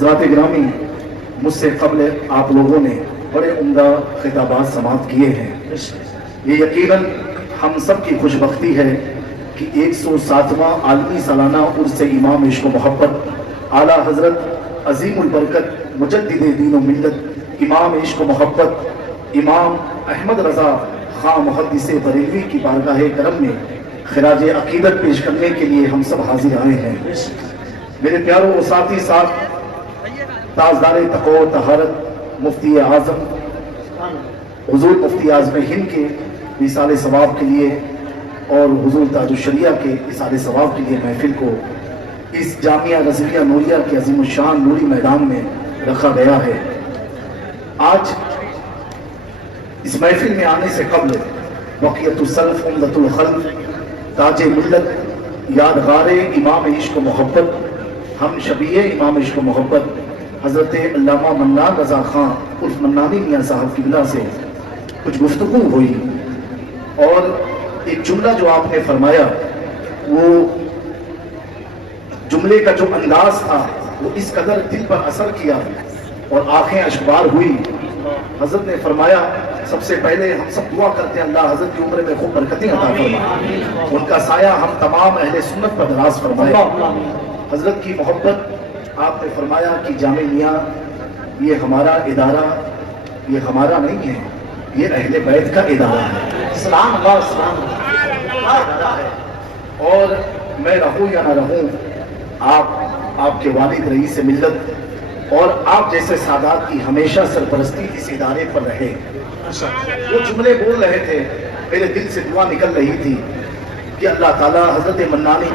حضرات گرامی، مجھ سے قبل آپ لوگوں نے بڑے عمدہ خطابات سماعت کیے ہیں۔ یہ یقیناً ہم سب کی خوش بختی ہے کہ 107واں عالمی سالانہ عرس امام عشق و محبت اعلیٰ حضرت عظیم البرکت مجدد دین و ملت امام عشق و محبت امام احمد رضا خان محدث بریلوی کی بارگاہ کرم میں خراج عقیدت پیش کرنے کے لیے ہم سب حاضر آئے ہیں۔ میرے پیاروں و ساتھی صاحب، تاجدار تقوی و طہارت مفتی اعظم حضور مفتی اعظم ہند کے ایصال ثواب کے لیے اور حضور تاج الشریعہ کے ایصال ثواب کے لیے محفل کو اس جامعہ رضویہ نوریہ کے عظیم الشان نوری میدان میں رکھا گیا ہے۔ آج اس محفل میں آنے سے قبل بقیت السلف عمدۃ الخلف تاج ملت یادگار امام عشق و محبت ہم شبیہ امام عشق و محبت حضرت علامہ منان رضا خان عرف منانی میاں صاحب قبلہ سے کچھ گفتگو ہوئی، اور ایک جملہ جو آپ نے فرمایا، وہ جملے کا جو انداز تھا وہ اس قدر دل پر اثر کیا اور آنکھیں اشکبار ہوئی۔ حضرت نے فرمایا، سب سے پہلے ہم سب دعا کرتے ہیں اللہ حضرت کی عمر میں خوب برکتیں عطا فرمائے، ان کا سایہ ہم تمام اہل سنت پر دراز فرمائے۔ حضرت کی محبت، آپ نے فرمایا کہ جامع میاں یہ ہمارا ادارہ یہ ہمارا نہیں ہے، یہ اہل بیت کا ادارہ ہے۔ سلام اللہ سلام اللہ ہے، اور میں رہوں یا نہ رہوں، آپ کے والد رئیس ملت اور آپ جیسے سادات کی ہمیشہ سرپرستی اس ادارے پر رہے۔ وہ جملے بول رہے تھے، میرے دل سے دعا نکل رہی تھی کہ اللہ تعالیٰ حضرت منانی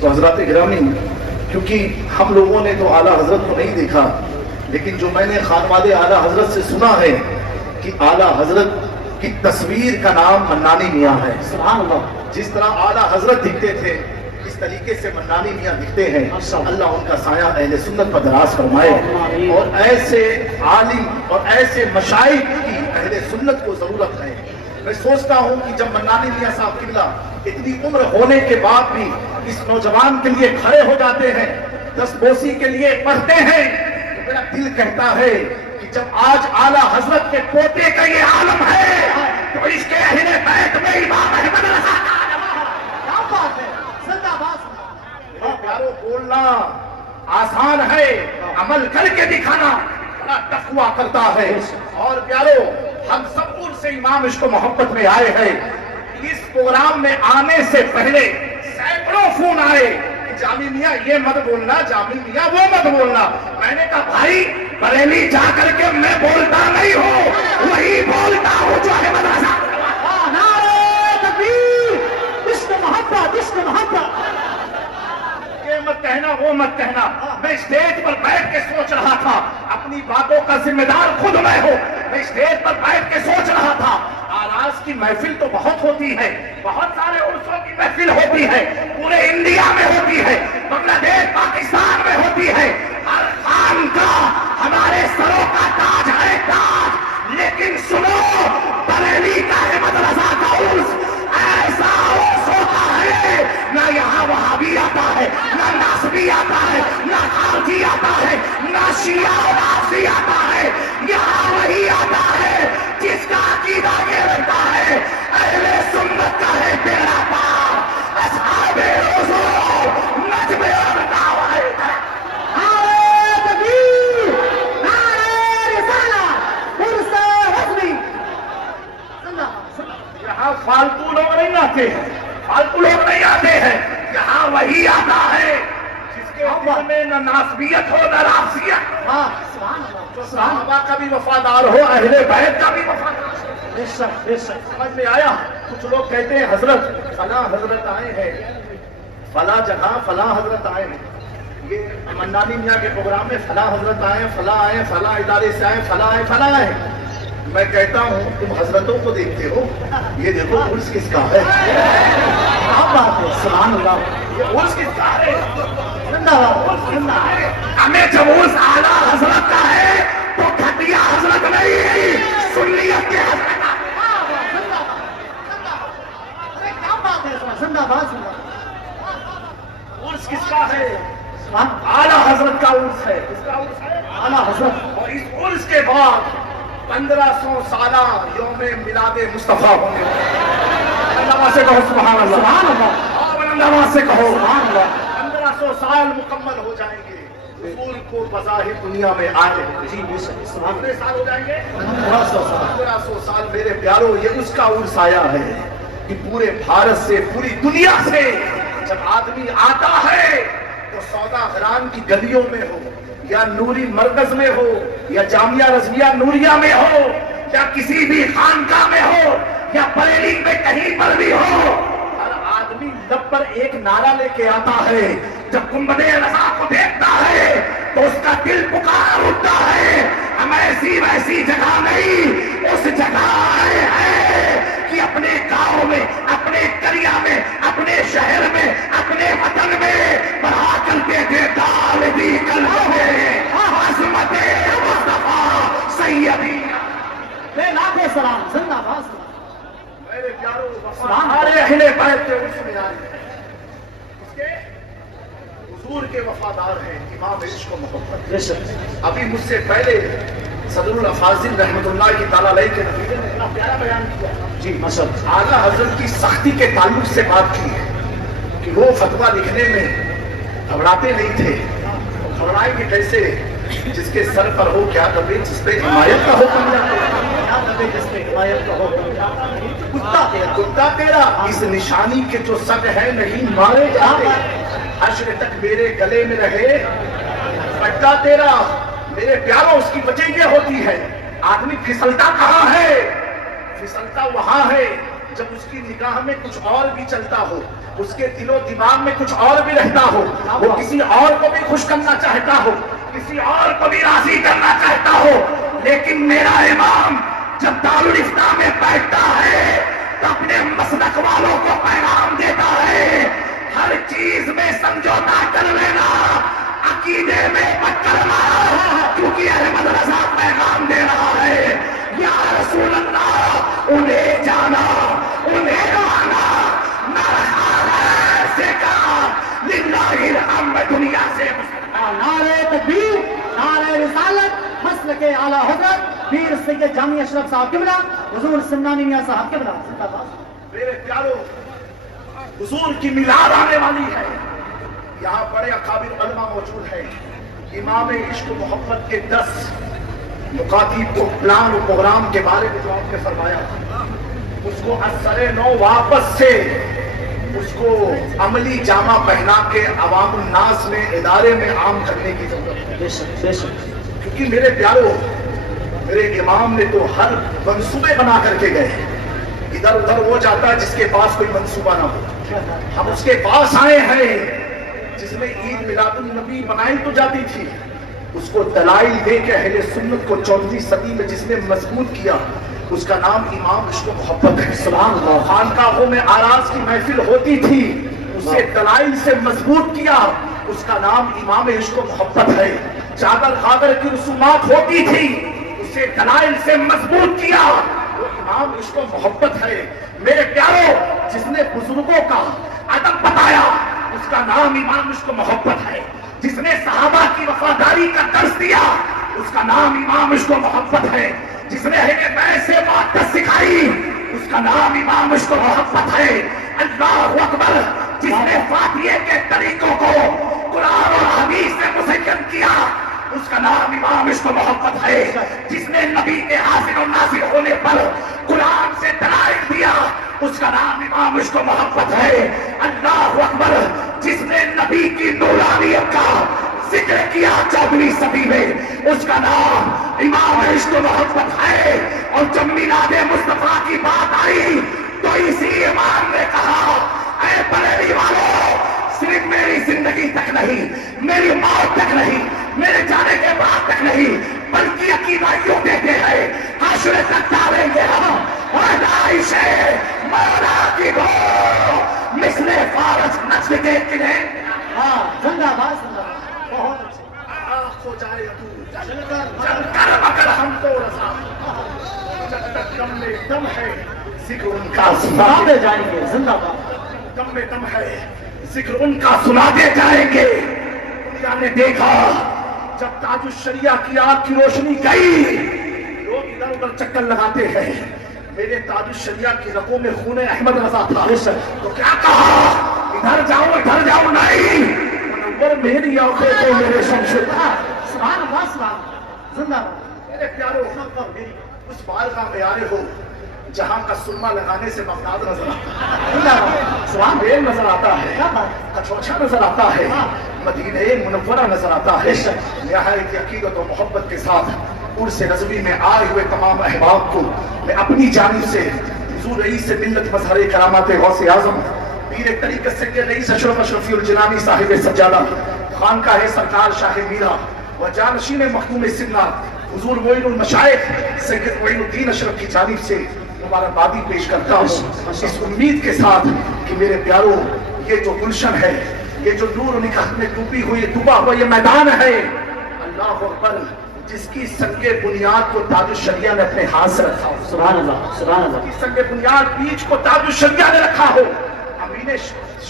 تو حضرات گرامی، کیونکہ ہم لوگوں نے تو اعلیٰ حضرت کو نہیں دیکھا، لیکن جو میں نے خانواد اعلیٰ حضرت سے سنا ہے کہ اعلیٰ حضرت کی تصویر کا نام منانی میاں ہے۔ سبحان اللہ، جس طرح اعلیٰ حضرت دکھتے تھے اس طریقے سے منانی میاں دکھتے ہیں۔ اللہ ان کا سایہ اہل سنت پر دراز فرمائے، اور ایسے عالم اور ایسے مشائخ کی اہل سنت کو ضرورت ہے۔ میں سوچتا ہوں کہ جب منانی میاں صاحب قبلہ اتنی عمر ہونے کے بعد بھی اس نوجوان کے لیے کھڑے ہو جاتے ہیں، دستبوسی کے لیے پڑھتے ہیں، تو میرا دل کہتا ہے کہ جب آج اعلیٰ حضرت کے پوتے کا یہ عالم ہے تو اس کے اہل بیت میں امام احمد رضا کیا بات ہے۔ زندہ باد۔ پیارو، بولنا آسان ہے، عمل کر کے دکھانا بڑا تقویٰ کرتا ہے۔ اور پیارو، ہم سب سے امام عشق و محبت میں آئے ہیں۔ اس پروگرام میں آنے سے پہلے سینکڑوں فون آئے کہ جامع میاں یہ مت بولنا، جامع میاں وہ مت بولنا۔ میں نے کہا بھائی، بریلی جا کر کے میں بولتا نہیں ہوں، وہی بولتا ہوں جو احمد رضا۔ نعرہ تکبیر، عشق محبت، عشق محبت۔ یہ مت کہنا، وہ مت کہنا۔ میں اسٹیج پر بیٹھ کے سوچ رہا تھا، اپنی باتوں کا ذمہ دار خود میں ہوں۔ میں اسٹیج پر بیٹھ کے سوچ رہا تھا، آراز کی محفل تو بہت ہوتی ہے، بہت سارے عرصوں کی محفل ہوتی ہے، پورے انڈیا میں ہوتی ہے، بنگلہ دیش پاکستان میں ہوتی ہے، ہر خان کا ہمارے سروں کا تاج ہے تاج، لیکن سنو، بریلی کا احمد رضا کا عرس ایسا عرس ہوتا ہے، نہ یہاں وہابی آتا ہے، نہ ناصبی آتا ہے، نہ خارجی آتا ہے، نہ شیعہ و رافضی آتا ہے، یہاں وہی آتا ہے جس کا عقیدہ یہ رہتا ہے اہل سنت کا ہے تیرا پار، اصحاب رسول نجم ارتاوائے۔ نعرہ تکبیر، نعرہ رسالت، عرس حسنی۔ یہاں فالتو لوگ نہیں آتے ہیں، فالتو لوگ نہیں آتے ہیں، یہاں وہی آتا ہے جس کے دل میں نہ ناصبیت ہو نہ رافضیت، جو صحابہ کا بھی وفادار ہو، اہل بیت کا بھی وفادار ہو۔ بے شک بے شک، سمجھ میں آیا۔ کچھ لوگ کہتے ہیں حضرت فلاں حضرت آئے ہیں، فلاں جگہ فلاں حضرت آئے ہیں، یہ منانی میاں کے پروگرام میں فلاں حضرت آئے، فلاں ادارے سے آئے، فلاں آئے. میں کہتا ہوں تم حضرتوں کو دیکھتے ہو، یہ دیکھو عرس کس کا ہے. کیا بات ہے، سبحان اللہ. یہ عرس کس کا ہے؟ زندہ باد. ہمیں جب عرس اعلیٰ حضرت کا ہے تو گھٹیا حضرت نہیں، سنیت کے حضرت. کیا بات ہے، زندہ باد. عرس کس کا ہے؟ اعلیٰ حضرت کا عرس ہے. کس کا عرس ہے؟ اعلیٰ حضرت. اور اس عرس کے بعد 1500 سالہ یوم میلاد مصطفیٰ ہوں گے. بلند سے کہو سبحان اللہ. سبحان اللہ. بلند سے کہو سبحان اللہ. 1500 سال مکمل ہو جائیں گے. حضور کو بظاہر دنیا میں آئے جی بے شک. کتنے سال ہو جائیں گے؟ 1500 سال. میرے پیارو یہ اس کا عرس آیا ہے کہ پورے بھارت سے، پوری دنیا سے جب آدمی آتا ہے تو سودا گران کی گلیوں میں ہو یا نوری مرکز میں ہو یا جامعہ رضویہ نوریہ میں ہو یا کسی بھی خانقاہ میں ہو یا بریلی میں کہیں پر بھی ہو، ہر آدمی لب پر ایک نعرہ لے کے آتا ہے. جب گنبد رضا کو دیکھتا ہے تو اس کا دل پکار اٹھتا ہے، ہم ایسی ویسی جگہ نہیں، اس جگہ آئے ہیں کہ اپنے گاؤں میں، اپنے قریہ میں، اپنے شہر میں، اپنے وطن میں بڑھا کر دیتے دال بھی قلب میں عظمت مصطفیٰ سیدی. بے لاکھوں سلام. زندہ باد. میرے پیارو ہمارے اہل بیت کے عرس میں آئے ہیں، اس کے حضور کے وفادار ہیں، امام عشق و محبت. بے شک. ابھی مجھ سے پہلے صدر الافاضل رحمۃ اللہ کی تعالیٰ علیہ کے نتیجے نے اتنا پیارا بیان کیا. جی ماشاء اللہ. اعلیٰ حضرت کی سختی کے تعلق سے بات کی ہے کہ وہ فتویٰ لکھنے میں گھبراتے نہیں تھے. گھبرائیں گے کیسے؟ جس کے سر پر ہو کیا دبے، جس پہ حمایت کا حکم کیا دبے جس پہ ہدایت کا حکم. کتا تیرا اس نشانی کے جو سگ ہے نہیں مارے جاتے، حشر تک میرے گلے میں رہے پٹا تیرا. میرے پیاروں اس کی وجہ یہ ہوتی ہے آدمی پھسلتا کہاں ہے؟ پھسلتا وہاں ہے جب اس کی نگاہ میں کچھ اور بھی چلتا ہو، اس کے دل و دماغ میں کچھ اور بھی رہتا ہو، وہ کسی اور کو بھی خوش کرنا چاہتا ہو، کسی اور کو بھی راضی کرنا چاہتا ہو. لیکن میرا امام جب دارالفتاح میں بیٹھتا ہے تو اپنے مسلک والوں کو پیغام دیتا ہے، ہر چیز میں سمجھوتا کر لینا، عقیدے میں مت کرنا، کیونکہ احمد رضا پیغام دے رہا ہے یا رسول اللہ انہیں جانا، انہیں آنا، نہ سے کہا للہ الحمد دنیا سے. نعرہ تکبیر، نعرہ رسالت، مسلک اعلیٰ حضرت پیر سید جامی اشرف صاحب قبلہ، حضور سمنانی میاں صاحب قبلہ. زندہ باد. میرے پیارو حضور کی میلاد آنے والی ہے. یہاں بڑے اکابر علماء موجود ہیں. امام عشق و محبت کے 10 مکاتیب کو پلان و پروگرام کے بارے میں جو آپ نے فرمایا، اس کو اثر نو واپس سے اس کو عملی جامہ پہنا کے عوام الناس میں، ادارے میں عام کرنے کی ضرورت ہے. بے شک بے شک. کیونکہ میرے پیارو میرے امام نے تو ہر منصوبے بنا کر کے گئے. ادھر ادھر وہ جاتا جس کے پاس کوئی منصوبہ نہ ہو. ہم اس کے پاس آئے ہیں جس میں عید میلاد النبی منائی تو جاتی تھی، اس کو دلائل دے کے اہل سنت کو 14ویں صدی میں جس نے مضبوط کیا، اس کا نام امام عشق و محبت ہے. سبحان اللہ. خانقاہوں میں آراز کی محفل ہوتی تھی، اسے دلائل سے مضبوط کیا، اس کا نام امام عشق و محبت ہے. چادر خادر کی رسومات ہوتی تھی، اسے دلائل سے مضبوط کیا، وہ امام عشق و محبت ہے. میرے پیارو جس نے بزرگوں کا ادب بتایا، اس کا نام امام عشق و محبت ہے. جس نے صحابہ کی وفاداری کا درس دیا، اس کا نام امام عشق و محبت ہے. جس نے اہل بیت سے بات سکھائی، اس کا نام امام عشق و محبت ہے. اللہ اکبر. جس نے فاتحہ کے طریقوں کو قرآن اور حدیث سے مسجل کیا، اس کا نام امام عشق و محبت ہے. جس نے نبی کے حاضر و ناظر ہونے پر قرآن سے دلائل دیا، اس کا نام امام عشق و محبت ہے. اللہ اکبر. جس نے نبی کی نورانیت کا ذکر کیا 14ویں صدی میں، اس کا نام امام عشق و محبت ہے. اور جب میلاد مصطفیٰ کی بات آئی تو اسی امام نے کہا، اے بریلی والوں صرف میری زندگی تک نہیں، میری موت تک نہیں، میرے جانے کے بعد تک نہیں، بلکہ عقیدہ یوں دیتے ہیں حشر تک ڈالیں گے ہم اور عائشہ مولا کی گو مثل فارس نسل کے قلعے. ہاں زندہ باد زندہ باد. بہت اچھے. آنکھ ہو جائے تو چل کر مگر ہم تو رضا، جب تک دم میں دم ہے ذکر ان کا سناتے جائیں گے. زندہ باد. دم میں دم ہے ذکر ان کا سناتے جائیں گے. دنیا نے دیکھا جب تاج الشریعہ کی آگ کی روشنی گئی، لوگ ادھر ادھر چکر لگاتے ہیں. میرے تاج الشریعہ کی رگوں میں خون احمد رضا تھا، تو کیا کہا ادھر جاؤ نہیں، منور میری آنکھوں کو میرے شمشیر. سبحان اللہ سبحان اللہ. زندہ باد. میرے پیارو اس بارگاہ میں آئے ہو جہاں کا سرما لگانے سے بغداد نظر آتا ہے، زندہ باد. سبحان ریل نظر آتا ہے، کیا بات. کچوچا نظر آتا ہے، مدینہ منورہ نظر آتا ہے. نہایت عقیدت و محبت کے ساتھ عرس نظمی میں آئے ہوئے تمام احباب کو میں اپنی جانب سے حضور رئیس ملت مظہر کرامات غوث اعظم پیر طریقت سید رئیس اشرف اشرفی الجنانی صاحب سجادہ خانقاہ سرکار شاہ میرا و جانشین مخدوم سدنا حضور معین المشائخ سید معین الدین اشرف کی جانب سے مبارکبادی پیش کرتا ہوں، اس امید کے ساتھ کہ میرے پیاروں یہ جو گلشن ہے، یہ جو نور نکاح میں ڈوبا ہوا یہ میدان ہے، اللہ اکبر، جس کی سنگ بنیاد کو تاج الشریعہ نے اپنے ہاتھ سے رکھا ہو. سبحان اللہ سبحان اللہ. جس کی سنگ بنیاد بیچ کو تاج الشریعہ نے رکھا ہو، امین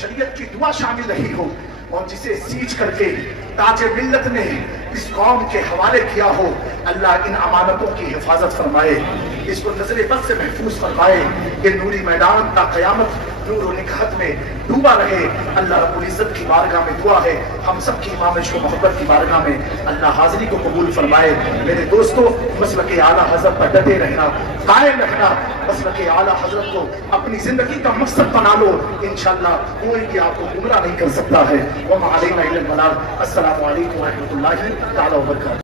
شریعت کی دعا شامل رہی ہو، اور جسے سیچ کر کے تاج ملت نے اس قوم کے حوالے کیا ہو، اللہ ان امانتوں کی حفاظت فرمائے، اس کو نظر بد سے محفوظ فرمائے. یہ نوری میدان تا قیامت نور و نکہت میں ڈوبا رہے. اللہ رب العزت کی بارگاہ میں دعا ہے ہم سب کی امام عشق و محبت کی بارگاہ میں اللہ حاضری کو قبول فرمائے. میرے دوستو، مسلک اعلیٰ حضرت پر ڈٹے رہنا، قائم رہنا، مسلک اعلیٰ حضرت کو اپنی زندگی کا مقصد بنا لو، انشاءاللہ کوئی بھی آپ کو گمراہ نہیں کر سکتا ہے. وما علینا الا البلاغ. السلام علیکم ورحمۃ اللہ تعالی وبرکاتہ.